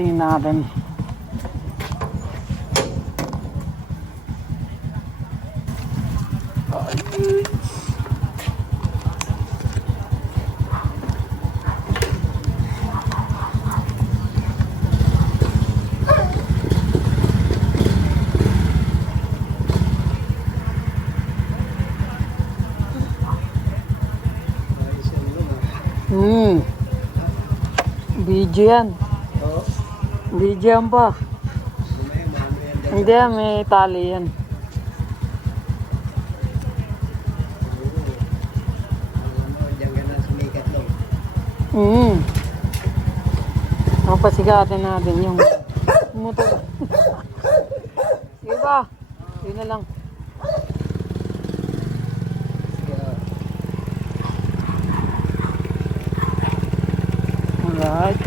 tingin natin. Video yan. Video yan pa. Hindi, may tali yan. Papasigatin natin yung motor. Sige ba? Yun na lang. Alright.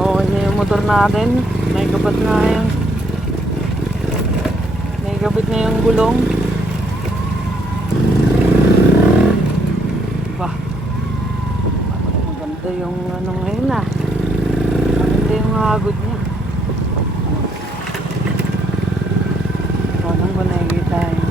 Okay na yung motor natin. May gabat na yung gulong. Bah, maganda yung ano ngayon ah. Maganda yung hagod niya. Anong ko nakikita yun.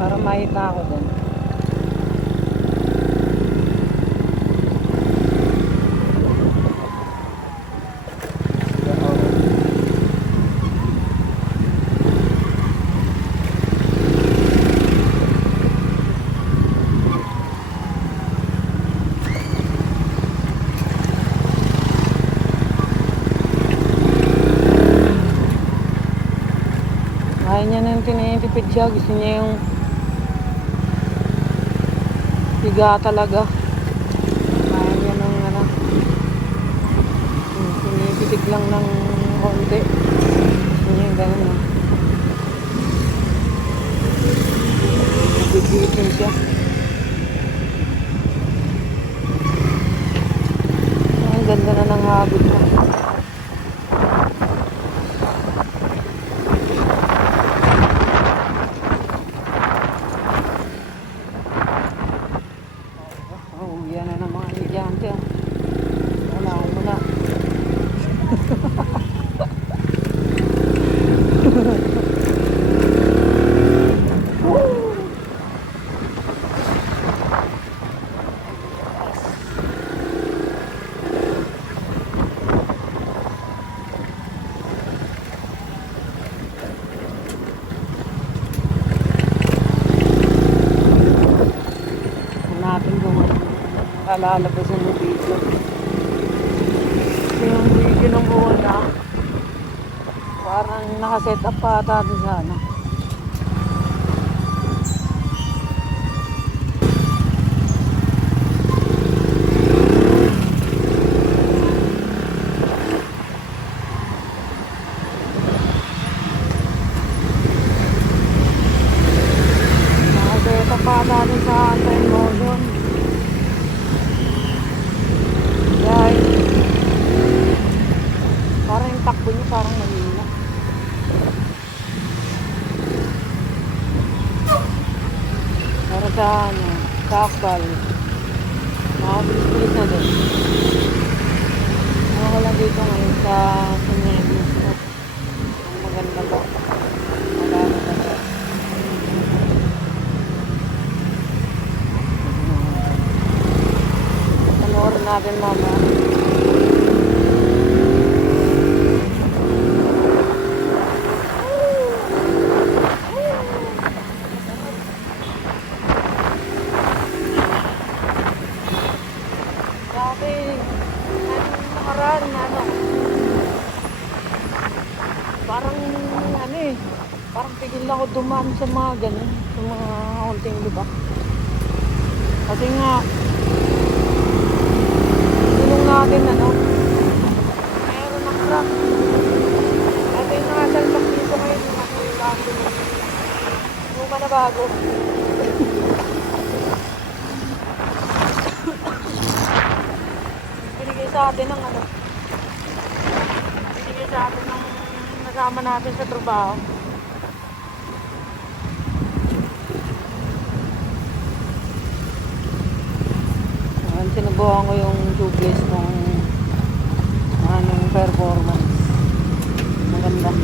Para makita ako din. Ayaw niya na yung tinitipid siya. Gusto niya yung higa talaga. Ayaw niya nung ano, tinipitig lang ng konti. Gusto niya yung gano'n na. Bibitin siya. Ang ganda na ng hagod na. Yan na ng mga estudyante. Wala ako muna. Natin kung kalalabasan ng video. Yung video ng buwan na parang nakaset up pa ata din sa ano. Nakaset up pa ata din sa anti-motion. Parang yung takbo niya parang mahina. Para sa ano, sa akbal. Nakabilis-bilis na din. Ako lang dito ngayon sa Sinelis. Ang maganda ba? Maganda ba? Panoorin natin mama. Nakaraan na ano, parang ano eh, parang pigil ako dumaan sa mga ganun, sa mga haunting lupa. Kasi nga tulong natin ano, mayroon ng crack. Ito yung nakasalpak dito ngayon, nakakalilang din. Luma na bago. sa atin ng ano. Binigay sa atin ng nasama natin sa trabaho. Sinubukan ko yung tubeless ng anong performance. Maganda.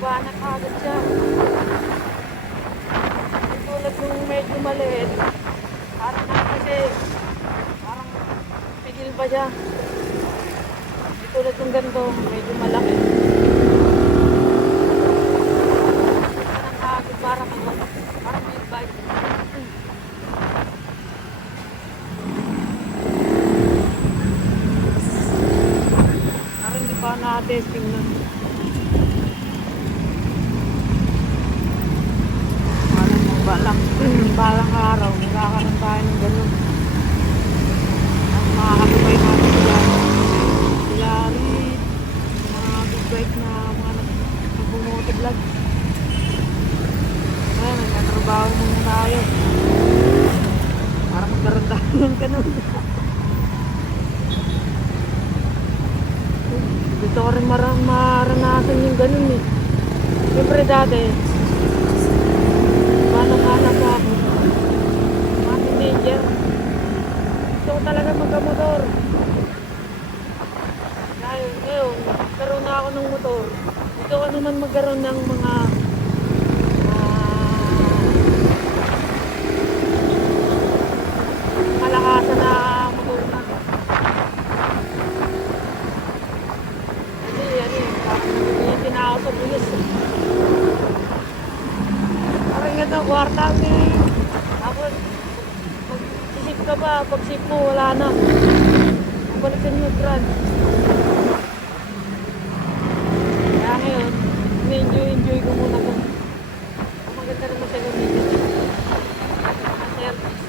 Banat agad siya. Tulad yung medyo maliit. Parang kasi parang pigil pa siya. Tulad yung ganito, medyo malaki. Parang agad, parang big bike. Parang hindi pa na-testing na. Balang araw, nagkakaroon tayo ng ganun. Ang makakatubay natin sila rin, mga big bike na mga nagbumotovlog. Ayun, nagkatrabaho muna tayo. Para magkaroon tayo ng ganun. Gusto ko rin maranasan yung ganun eh. Siyempre dati, hanap pa ako. Mga teenager. Gusto ko talaga magkamotor. Dahil ngayon, magkaroon na ako ng motor. Gusto ko naman magkaroon ng mga malakasan na motor na. Kasi yan eh, parang nagbibitin na ako sa pulis. Ito, kwarta eh. Tapos, mag-isip ka pa, pag-sip mo, wala na. Balik sa neutral. Kaya ngayon, enjoy ko muna ito. Maganda naman siya gamitin. Service.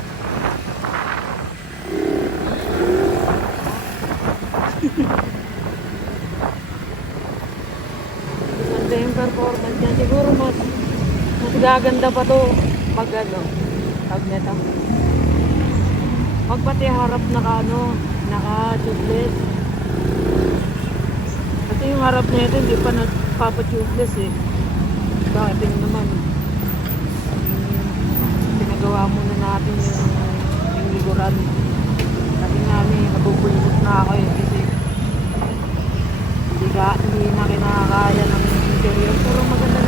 Ganda yung performance niya. Siguro mas gaganda pa to pag neto. Pag pati harap naka tubeless. Kasi yung harap nito hindi pa nagpapa-tubeless eh. Bakit yun naman? Pinagawa muna natin yung liguran. Kasi namin nabubulisot na ako eh. Kasi hindi na kinakaya ng interior. Pero maganda